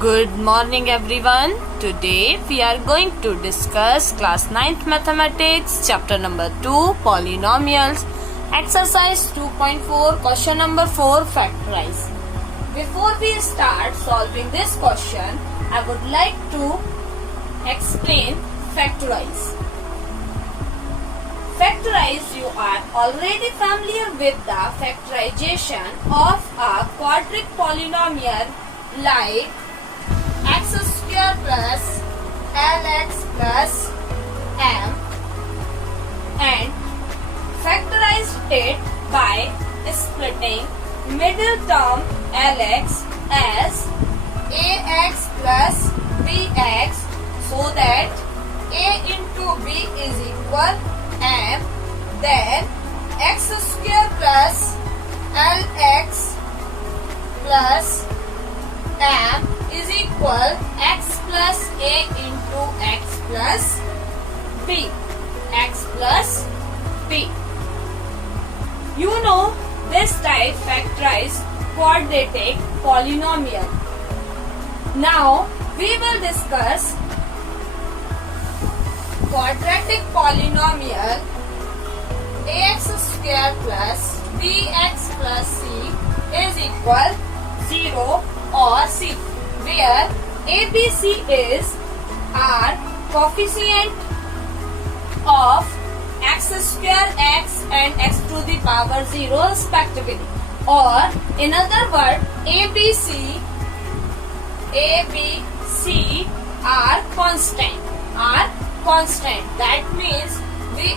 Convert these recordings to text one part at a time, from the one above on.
Good morning everyone. Today we are going to discuss class 9th mathematics chapter number 2 polynomials exercise 2.4 question number 4 factorize. Before we start solving this question, I would like to explain factorize. Factorize, you are already familiar with the factorization of a quadratic polynomial like x square plus lx plus m, and factorized it by splitting middle term lx as ax plus bx so that a into b is equal m, then x square plus lx plus m is equal x plus a into x plus b. X plus b. You know this type factorized quadratic polynomial. Now we will discuss quadratic polynomial ax square plus bx plus c is equal 0 or c, where a, b, c is our coefficient of x square, x and x to the power 0 respectively, or in other words a, b, c are constant. That means we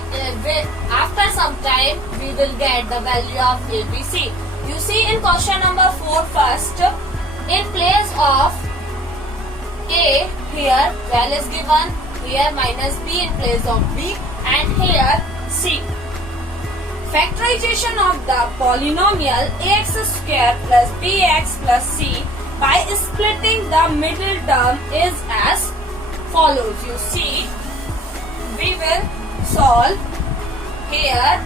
after some time we will get the value of a, b, c. You see in question number 4 first, in place of a, here val is given, here minus b in place of b, and here c. Factorization of the polynomial ax square plus bx plus c by splitting the middle term is as follows. You see, we will solve here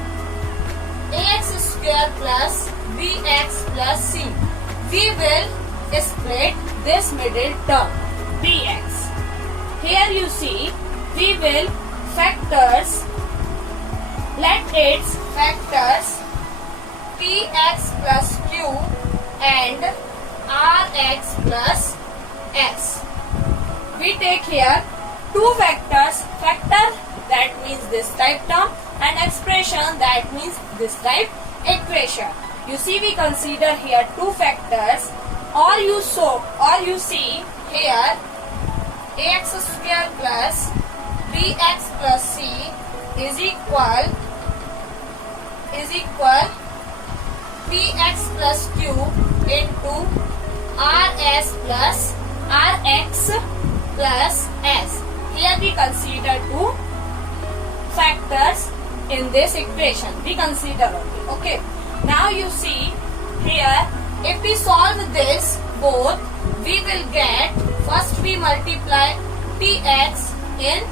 ax square plus bx plus c. We will split this middle term bx. Here you see, we will factors, let its factors px plus q and rx plus s. We take here two factors, factor that means this type term and expression that means this type equation. You see, we consider here two factors, or you see here ax square plus bx plus c is equal px plus q into rs plus rx plus s. Here we consider two factors in this equation. We consider only. Okay. Now you see here, if we solve this both, we will get, first we multiply px in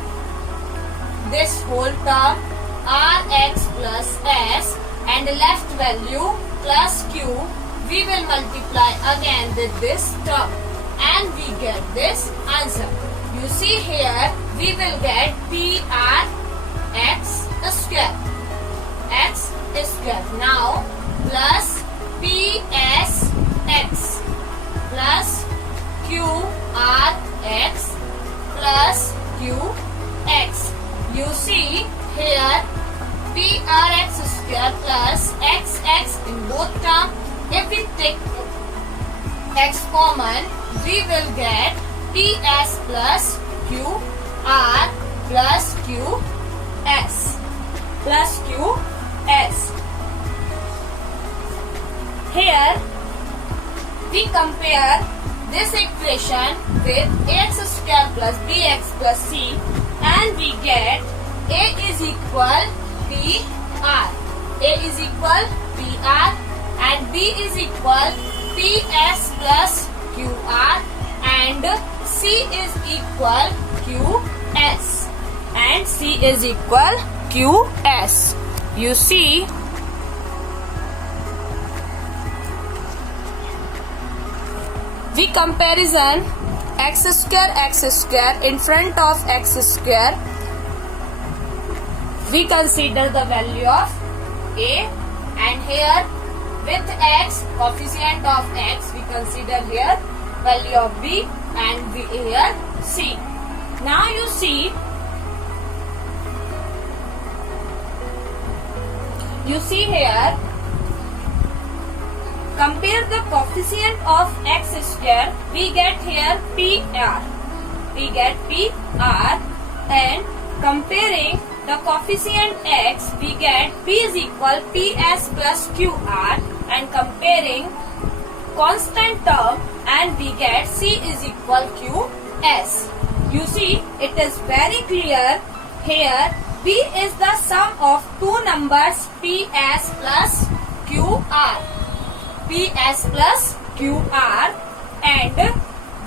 this whole term rx plus s and left value plus q, we will multiply again with this term and we get this answer. You see here, we will get prx square, x square. Now plus psx plus qrx plus qx. You see here prx square plus xx in both terms. If we take x common, we will get ps plus qr plus qs plus qs. Here we compare this equation with ax square plus bx plus c and we get a is equal pr, and b is equal ps plus qr and c is equal qs, and c is equal qs. You see, we comparison x square in front of x square, we consider the value of a, and here with x, coefficient of x, we consider here value of b, and we here c. Now you see here, compare the coefficient of x square, we get here PR. We get PR, and comparing the coefficient x, we get p is equal ps plus qr, and comparing constant term, and we get c is equal qs. You see, it is very clear here. P is the sum of two numbers ps plus qr. ps plus qr, and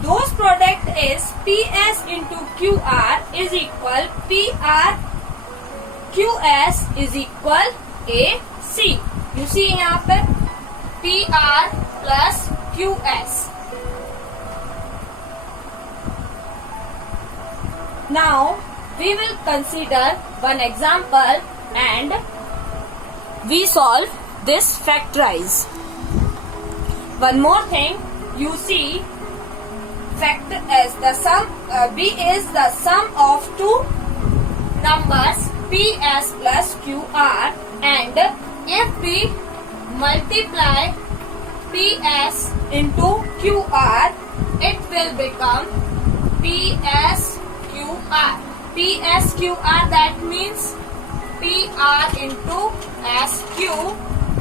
those product is ps into qr is equal pr qs is equal ac. You see यहाँ पर pr plus qs. Now we will consider one example and we solve this factorize. One more thing, you see factor as the sum, b is the sum of two numbers ps plus qr, and if we multiply ps into qr, it will become ps qr. ps qr, that means pr into sq.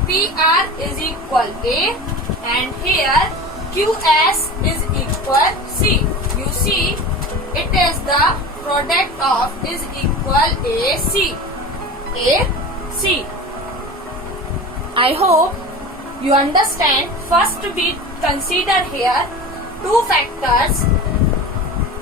pr is equal a, and here qs is equal c. You see, it is the product of is equal ac. ac. I hope you understand. First we consider here two factors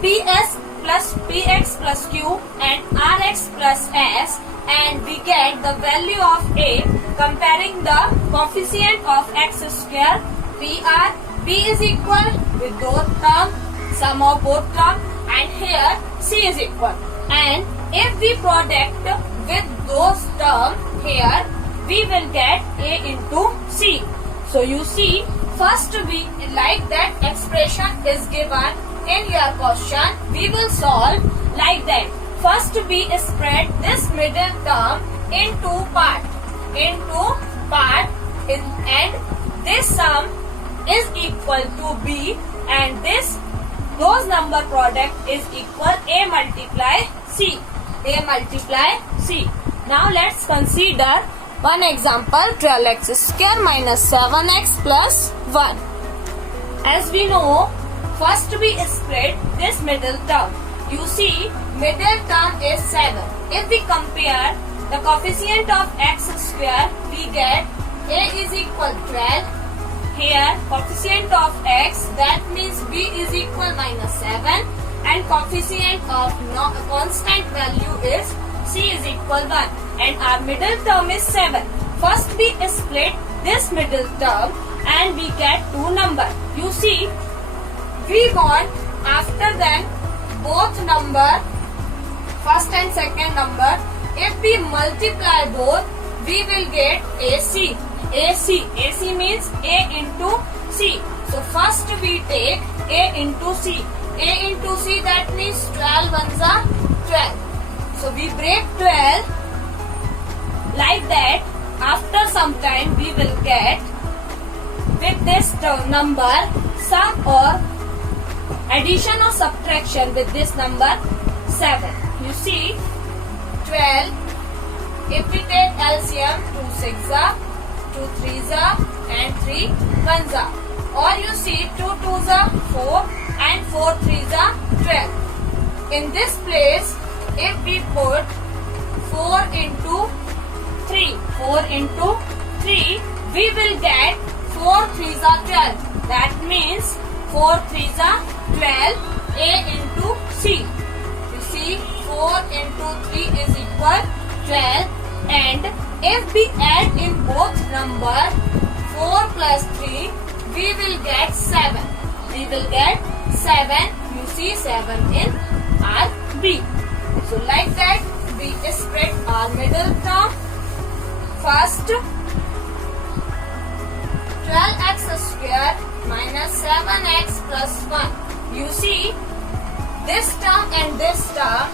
ps plus px plus q and rx plus s, and we get the value of a comparing the coefficient of x square pr. b is equal with both term, sum of both term, and here c is equal. And if we product with those term here, we will get a into c. So you see, first we like that expression is given in your question, we will solve like that. First we spread this middle term into part, and this sum is equal to b, and those number product is equal a multiply c. Now let's consider one example, 12x square minus 7x plus 1. As we know, first we split this middle term. You see, middle term is 7. If we compare the coefficient of x square, we get a is equal 12. Here, coefficient of x, that means b is equal minus 7. And coefficient of constant value is c is equal 1. And our middle term is 7. First we split this middle term and we get two numbers. You see, we want after then both number, first and second number, if we multiply both, we will get AC. AC means A into C. So first we take A into C. A into C, that means 12 ones are 12. So we break 12 like that. After some time we will get with this number sum or addition or subtraction with this number 7. You see, 12, if we take LCM, 2 6s, 2 3s, and 3 1s. Or you see 2 2s, 4 and 4 3s, 12. In this place, if we put 4 into 3, we will get 4 3s are 12. That means 4 3s are 12, A into C. You see, 4 into 3 is equal 12, and if we add in both number 4 plus 3, we will get 7. we will get 7. You see 7 in our B. So like that we split our middle term. First 12x square minus 7x plus 1. You see this term and this term,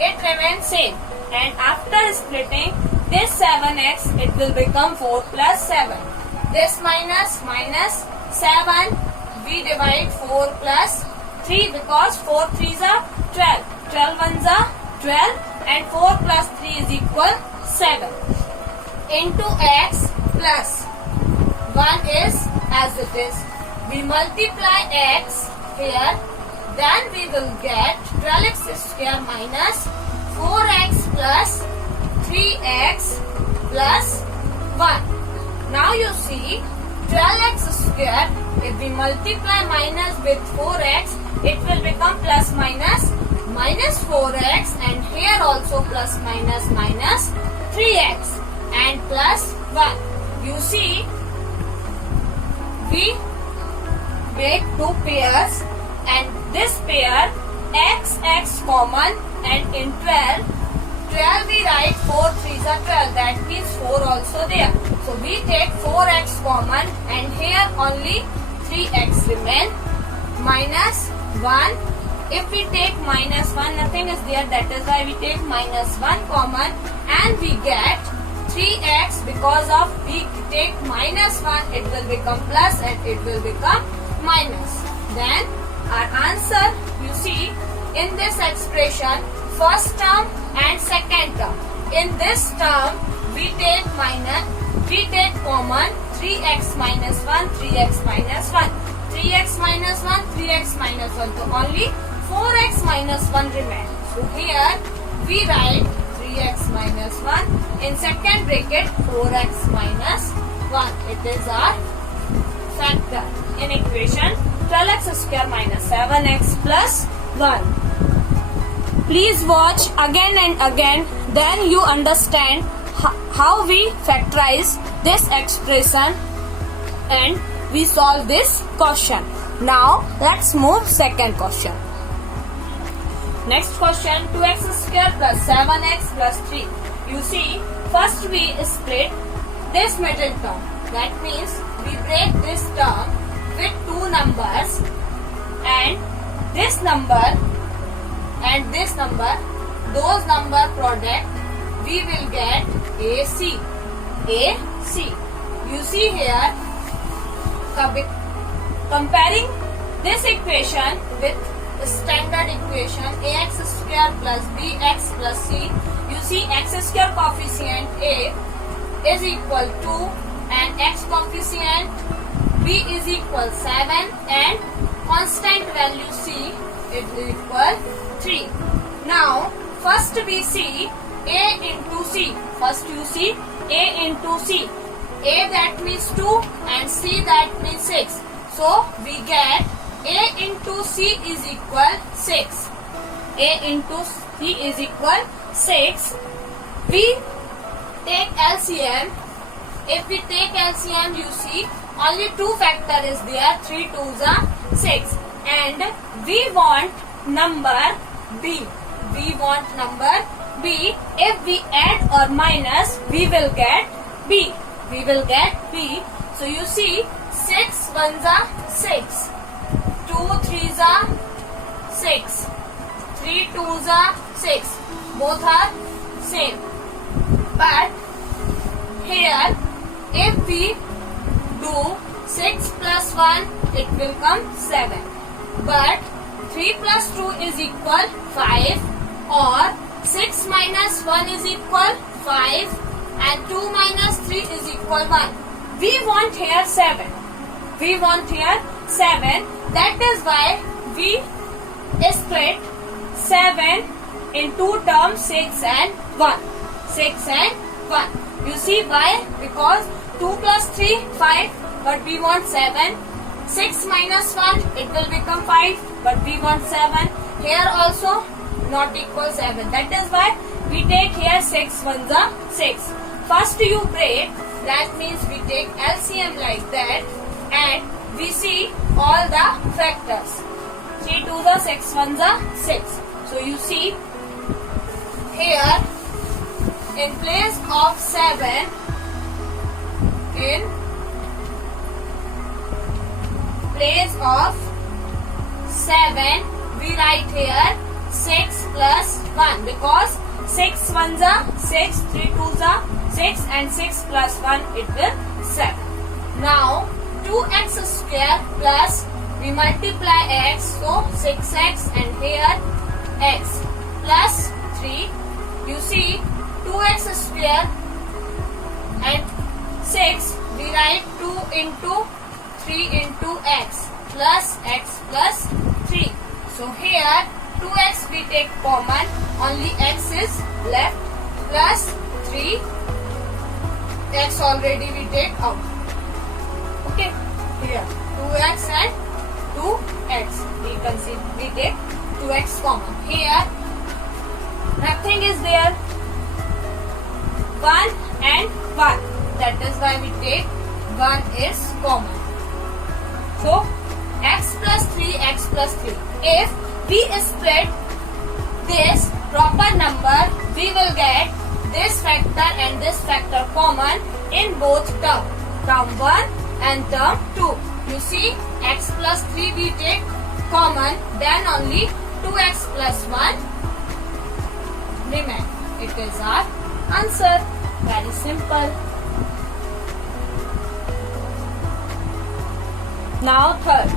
it remains same, and after splitting this 7x, it will become 4 plus 7. This minus 7, we divide 4 plus 3 because 4 3s are 12. 12 1s are 12 and 4 plus 3 is equal 7. Into x plus 1 is as it is. We multiply x here, then we will get 12x square minus 4x plus 3x plus 1. Now you see 12x square, if we multiply minus with 4x, it will become plus minus 4x, and here also plus minus 3x and plus 1. You see we make two pairs, and this pair x common, and in 12 we write 4 3s are 12, that means 4 also there. So we take 4x common, and here only 3x remain. Minus 1, if we take minus 1, nothing is there, that is why we take minus 1 common, and we get 3x. Because of we take minus 1, it will become plus and it will become minus. Then our answer, you see in this expression, first term and second term. In this term we take common 3x minus 1, 3x minus 1, 3x minus 1, 3x minus 1. So only 4x minus 1 remains. So here we write 3x minus 1, in second bracket 4x minus 1. It is our factor in equation 12x square minus 7x plus 1. Please watch again and again, then you understand how we factorize this expression and we solve this question. Now let's move second question. Next question, 2x square plus 7x plus 3. You see, first we split this middle term. That means we break this term with two numbers, and this number and this number, those number product, we will get AC. You see here, comparing this equation with the standard equation ax square plus bx plus c, you see x square coefficient a is equal to and x coefficient b is equal 7 and constant value c is equal 3. Now first we see a into c. First you see a into c. A that means 2 and c that means 6. So we get a into c is equal 6. A into c is equal 6. We take LCM. If we take LCM, you see only two factor is there. 3 2s are 6. And we want number b. We want number b. If we add or minus, we will get b. We will get b. So you see 6 1s are 6. 2 3s are 6. 3 2s are 6. Both are same. But here if we do 6 plus 1, it will come 7. But 3 plus 2 is equal 5, or 6 minus 1 is equal 5 and 2 minus 3 is equal 1. We want here 7. We want here 7. That is why we split 7 in two terms, 6 and 1. 6 and 1. You see why? Because 2 plus 3, 5, but we want 7. 6 minus 1, it will become 5, but we want 7. Here also not equal 7. That is why we take here 6 1s are 6. First you break, that means we take LCM like that, and we see all the factors. 3 2s are 6 1s are 6. So you see here in place of 7, in place of 7 we write here 6 plus 1 because 6 1s are 6, 3 2s are 6 and 6 plus 1 it will 7. Now 2x square plus we multiply x, so 6x and here x plus 3. You see 2x square and 6 we write 2 into 3 into x plus 3. So here 2x we take common, only x is left, plus 3, x already we take out. Okay, here 2x and 2x we take 2x common. Here nothing is there, 1 and 1, that is why we take 1 is common. So x plus 3, x plus 3. If we split this proper number, we will get this factor and this factor common in both terms, term 1 and term 2. You see x plus 3 we take common, then only 2x plus 1 remain. It is our answer. Very simple. Now third,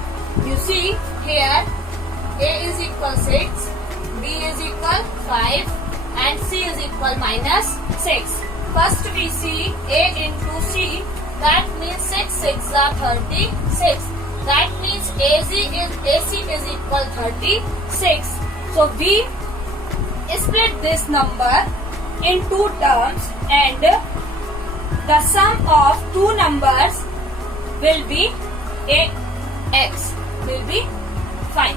you see here a is equal 6, b is equal 5 and c is equal minus 6. First we see a into c, that means 6 6 are 36. That means AC is equal 36. So we split this number in two terms and the sum of two numbers will be x, will be 5.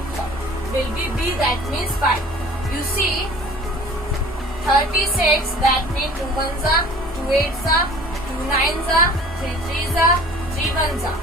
Will be b, that means 5. You see 36, that means 2 1s are 2 8s are 2 9s are 3 3s are 3 1s are.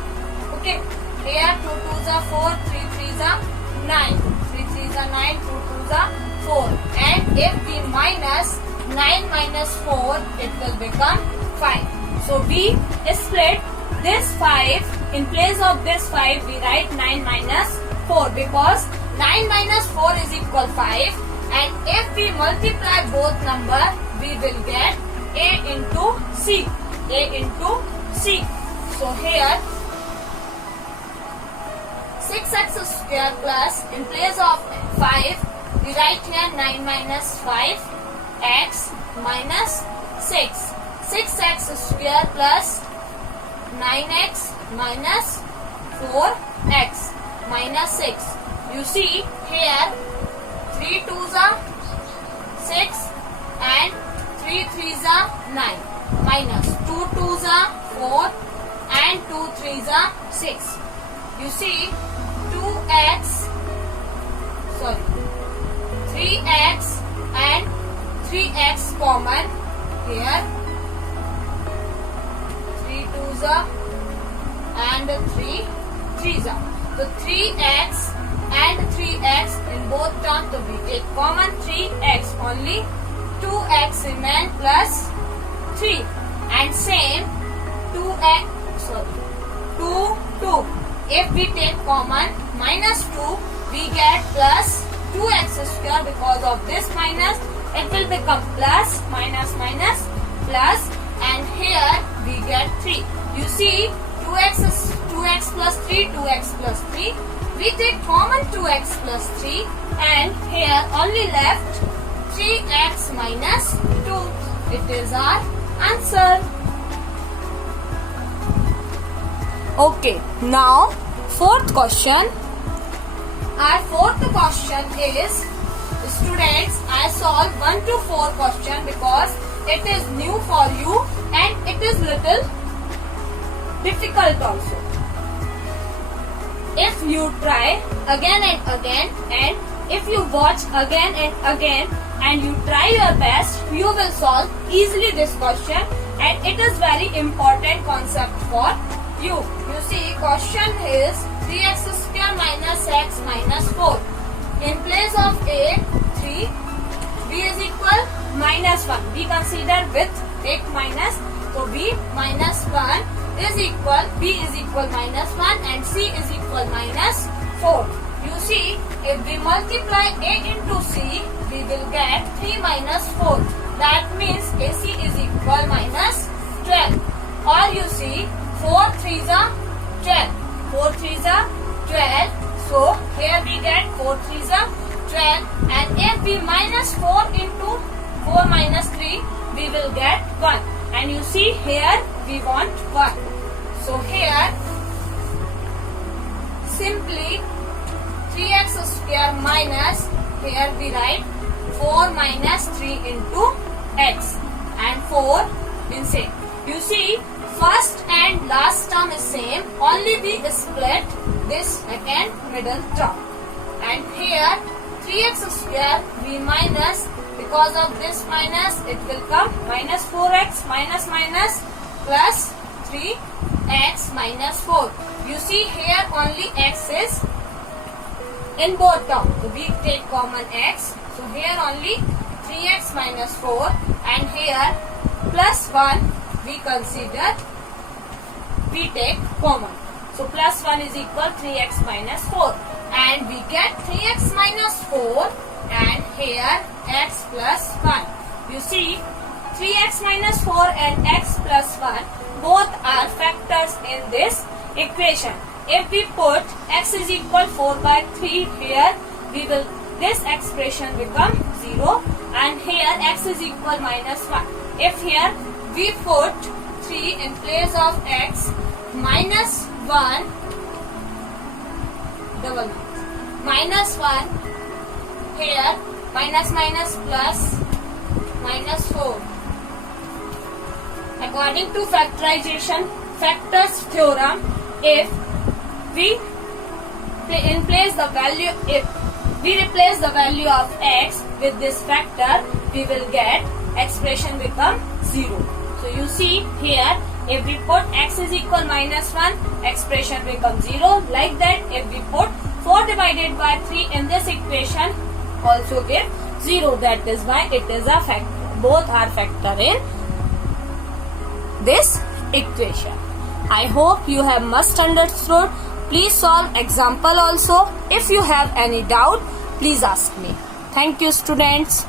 Okay, here 2 2s are 4, 3 3s are 9, 3 3s are 9, 2 2s are 4. And if we minus 9 minus 4, it will become 5. So we split this 5, in place of this 5 we write 9 minus 4 because 9 minus 4 is equal 5, and if we multiply both number we will get a into c, a into c. So here 6x square plus, in place of 5 we write here 9 minus 5 x minus 6. 6x square plus 9x minus 4x minus 6. You see here 3 2s are 6 and 3 3s are 9 minus 2 2s are 4 and 2 3s are 6. You see 3x and 3x common here, 3 2s are and 3 3s are. So 3x and 3x in both terms, so we take common 3x, only 2x remain plus 3, and same 2 2. If we take common minus 2, we get plus 2x square. Because of this minus, it will become plus, minus minus plus, and here we get 3. You see 2x plus 3, 2x plus 3. We take common 2x plus 3 and here only left 3x minus 2. It is our answer. Okay, now fourth question. Our fourth question is, students, I solve 1 to 4 question because it is new for you and it is little difficult also. If you try again and again, and if you watch again and again and you try your best, you will solve easily this question, and it is very important concept for you. You see, question is 3x square minus x minus 4. In place of a, 3, b is equal minus 1. B consider with take minus. So b minus 1 is equal, b is equal minus 1 and c is equal minus 4. You see, if we multiply a into c, we will get 3 minus 4. That means AC is equal minus 12. Or you see, 4 3s are 12. 4 3s are 12. So here we get 4 3s are 12. And if we minus 4 into 4 minus 3, we will get 1. And you see here we want 1. So here simply 3x square minus, here we write 4 minus 3 into x and 4 in same. You see, first and last term is same, only we split this second middle term. And here 3x square we minus, because of this minus it will come minus 4x minus minus plus 3x minus 4. You see here only x is in both terms. So we take common x. So here only 3x minus 4 and here plus 1 we consider, we take common. So plus 1 is equal 3x minus 4 and we get 3x minus 4 and here x plus 1. You see 3x minus 4 and x plus 1 both are factors in this equation. If we put x is equal 4 by 3 here, we will, this expression become 0 and here x is equal minus 1. If here we put 3 in place of x, minus 1, double minus 1, here minus minus plus minus 4. According to factorization factors theorem, if we replace the value of x with this factor, we will get expression become 0. So you see here, if we put x is equal minus 1, expression becomes 0. Like that, if we put 4 divided by 3 in this equation, also give 0. That is why it is a factor. Both are factor in this equation. I hope you have must understood. Please solve example also. If you have any doubt, please ask me. Thank you, students.